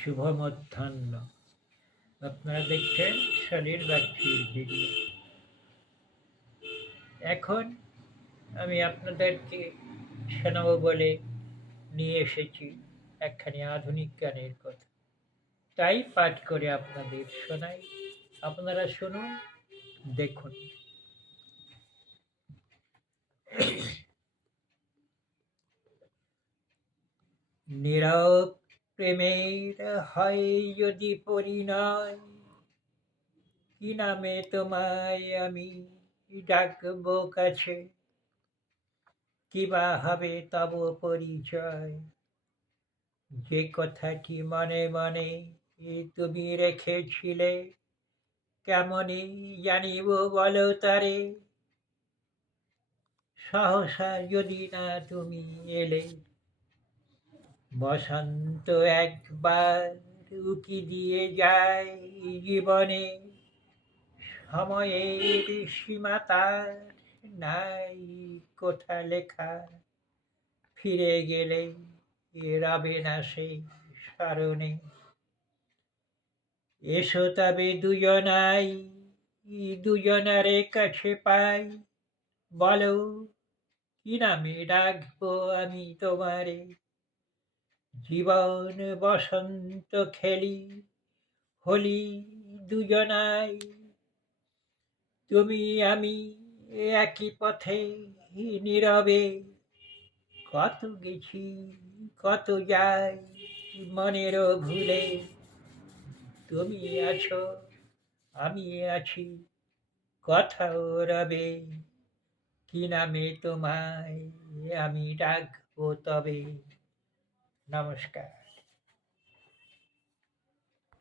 শুভ মধ্যাহ্ন। আপনারা দেখছেন শনির বাচ্চির ভিডিও। এখন আমি আপনাদেরকে শোনাবো বলে নিয়ে এসেছি একখানি আধুনিক গানের কথা। তাই পাঠ করে আপনাদের শোনাই। আপনারা শুনুন, দেখুন। নীরব প্রেমের হয় যদি পরিণয়, কি নামে তোমায় আমি ডাকবো কাছে, কিবা হবে তব পরিচয়। যে কথাটি মনে মনে তুমি রেখেছিলে, কেমনই জানিব বলো তারে। সহসা যদি না তুমি এলে, বসন্ত একবার উকি দিয়ে যায় জীবনে। সময়ের সীমা তার নাই কোথা লেখা, ফিরে গেলে রবে না সেই স্মরণে। এসো তবে দুজনাই, দুজনারে কাছে পাই, বলো কি নামে ডাকবো আমি তোমারে। জীবন বসন্ত খেলি হোলি দুজনাই, তুমি আমি একই পথে নীরবে। কত গেছি কত যাই মনেরও ভুলে, তুমি আছো আমি আছি কোথাও রবে। কি নামে তোমায় আমি ডাকবো তবে। নমস্কার।